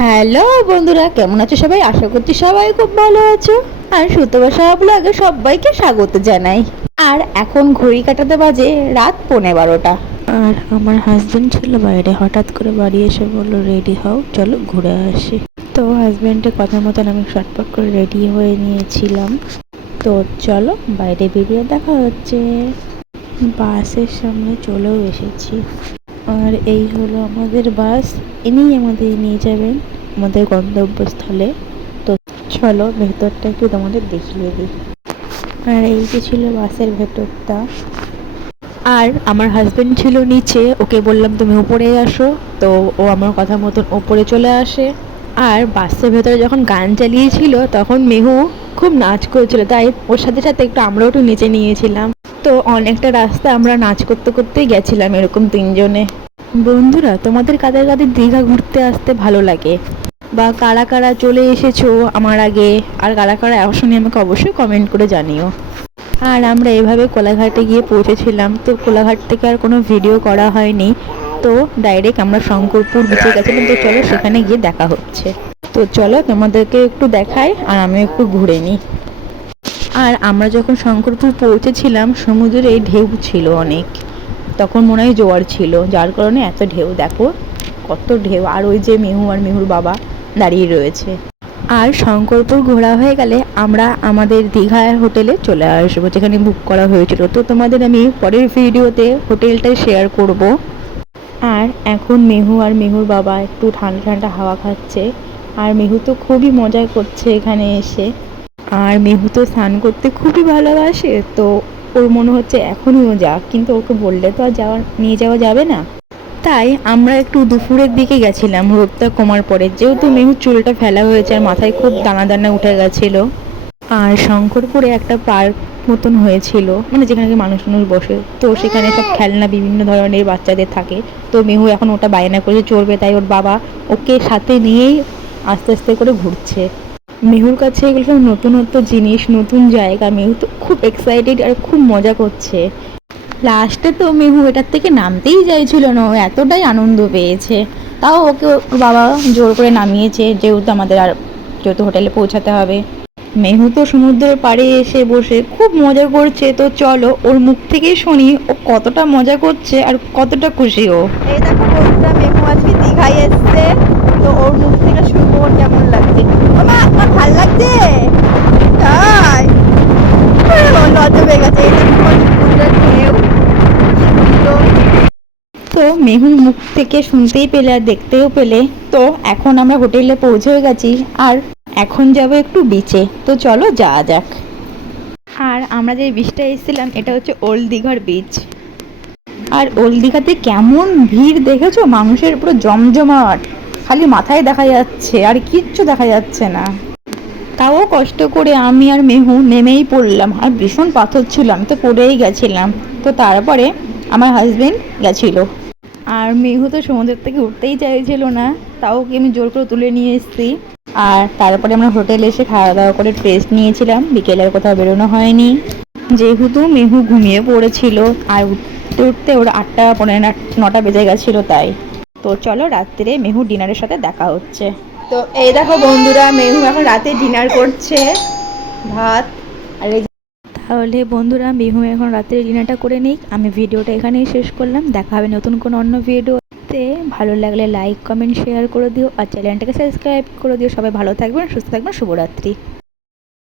Hello বন্ধুরা, কেমন আছো সবাই? আশা করছি সবাই খুব ভালো আছো। আর সুতোবাসা ব্লগে সবাইকে স্বাগত জানাই। আর এখন ঘড়ি কাটাতে বাজে রাত 11:15। আর আমার হাজবেন্ড ছিল বাইরে, হঠাৎ করে বাড়ি এসে বললো রেডি হও, চলো ঘুরে আসি। তো হাজবেন্ডের কথা মতন আমি শটপট করে রেডি হয়ে নিয়েছিলাম। তো চলো বাইরে বেরিয়ে দেখা হচ্ছে। বাসের সামনে চলেও এসেছি। আর এই হলো আমাদের বাস, ইনিই আমাদের নিয়ে যাবেন আমাদের গন্তব্যস্থলে। তো চলো ভেতরটা একটু তোমাদের দেখিয়ে দিই। আর এই যে ছিল বাসের ভেতরটা। আর আমার হাজবেন্ড ছিল নিচে, ওকে বললাম তুমি উপরে আসো, তো ও আমার কথা মতন ওপরে চলে আসে। আর বাসের ভেতরে যখন গান চালিয়েছিল তখন মেহু খুব নাচ করেছিল, তাই ওর সাথে সাথে একটু আমরাও একটু নিচে নিয়েছিলাম। তো অনেকটা রাস্তা আমরা নাচ করতে করতেই গেছিলাম এরকম তিনজনে। বন্ধুরা, তোমাদের কাদের কাদের দীঘা ঘুরতে আসতে ভালো লাগে, বা কারা কারা চলে এসেছো আমার আগে, আর কারা কারা আসনি আমাকে অবশ্যই কমেন্ট করে জানিও। আর আমরা এভাবে কোলাঘাটে গিয়ে পৌঁছেছিলাম। তো কোলাঘাট থেকে আর কোনো ভিডিও করা হয়নি, তো ডাইরেক্ট আমরা শঙ্করপুর বিচে গেছিলাম। তো চলো সেখানে গিয়ে দেখা হচ্ছে। তো চলো তোমাদেরকে একটু দেখাই আর আমি একটু ঘুরে নিই। আর আমরা যখন শঙ্করপুর পৌঁছেছিলাম সমুদ্রে ঢেউ ছিল অনেক, তখন মনে হয় জোয়ার ছিল, যার কারণে এত ঢেউ। দেখো কত ঢেউ। আর ওই যে মিহু আর মিহুর বাবা দাঁড়িয়ে রয়েছে। আর শঙ্করপুর ঘোরা হয়ে গেলে আমরা আমাদের দীঘার হোটেলে চলে আসবো, যেখানে বুক করা হয়েছিল। তো তোমাদের আমি পরের ভিডিওতে হোটেলটা শেয়ার করব। আর এখন মিহু আর মিহুর বাবা একটু ঠান্ডা ঠান্ডা হাওয়া খাচ্ছে। আর মিহু তো খুবই মজা করছে এখানে এসে। আর মিহু তো স্নান করতে খুবই ভালোবাসে, তো ওর মনে হচ্ছে এখনই ও যাক, কিন্তু ওকে বললে তো আর নিয়ে যাওয়া যাবে না। তাই আমরা একটু দুপুরের দিকে গেছিলাম, রোদটা কমার পরে, যেহেতু মেহুর চুলটা ফেলা হয়েছে আর মাথায় খুব দানা দানা উঠে গেছিলো। আর শঙ্করপুরে একটা পার্ক মতন হয়েছিল, মানে যেখানে মানুষ বসে, তো সেখানে সব খেলনা বিভিন্ন ধরনের বাচ্চাদের থাকে। তো মেহু এখন ওটা বায়না করে চড়বে, তাই ওর বাবা ওকে সাথে নিয়েই আস্তে আস্তে করে ঘুরছে। মেহুর কাছে এগুলো সব নতুনত্ব জিনিস, নতুন জায়গা। মেহু তো খুব এক্সাইটেড আর খুব মজা করছে। লাস্টে তো মেহু এটার থেকে নামতেই চাইছিল না, ও এতটাই আনন্দ পেয়েছে। তাও ওকে ওর বাবা জোর করে নামিয়েছে, যেহেতু হোটেলে পৌঁছাতে হবে। মেহু তো সমুদ্রের পাড়ে এসে বসে খুব মজা করছে। তো চলো ওর মুখ থেকেই শুনি ও কতটা মজা করছে আর কতটা খুশি ও। এই দেখো বন্ধুরা, মেহু আজকে দীঘায় এসছে। তো ওর মুখ থেকে শুনবো ওর কেমন লাগছে। মা, আমার ভাল লাগছে তাই লজ্জা পেয়ে গেছে। এই দেখো সমুদ্রের ঢেউ। তো মেহুর মুখ থেকে শুনতেই পেলে আর দেখতেও পেলে। তো এখন আমরা হোটেলে পৌঁছে গেছি আর এখন যাব একটু বিচে। তো চলো যাওয়া যাক। আর আমরা যে বিচটা এসেছিলাম এটা হচ্ছে ওল্ড দীঘার বিচ। আর ওল্ড দীঘাতে কেমন ভিড় দেখেছো, মানুষের পুরো জমজমাট, খালি মাথায় দেখা যাচ্ছে আর কিচ্ছু দেখা যাচ্ছে না। তাও কষ্ট করে আমি আর মেহু নেমেই পড়লাম, আর ভীষণ পাথর ছিল, আমি তো পড়েই গেছিলাম। তো তারপরে আমার হাজবেন্ড গেছিলো। আর মেহু তো সমুদ্রের থেকে উঠতেই চাইছিল না, তাও ওকে আমি জোর করে তুলে নিয়ে এসেছি। আর তারপরে আমরা হোটেলে এসে খাওয়া দাওয়া করে রেস্ট নিয়েছিলাম, বিকেলে আর কোথাও বেরোনো হয়নি, যেহেতু মেহু ঘুমিয়ে পড়েছিল। আর উঠতে উঠতে ওর 8টা 9টা বেজে গেছিলো তাই। তো চলো রাত্রে মেহু ডিনারের সাথে দেখা হচ্ছে। তো এই দেখো বন্ধুরা, মেহু এখন রাতে ডিনার করছে, ভাত আর তাহলে বন্ধুরা, মেহু এখন রাতের ডিনারটা করে নিই। আমি ভিডিওটা এখানেই শেষ করলাম। দেখা হবে নতুন কোনো অন্য ভিডিওতে। ভালো লাগলে লাইক কমেন্ট শেয়ার করে দিও, আর চ্যানেলটাকে সাবস্ক্রাইব করে দিও। সবাই ভালো থাকবেন, সুস্থ থাকবেন, শুভরাত্রি।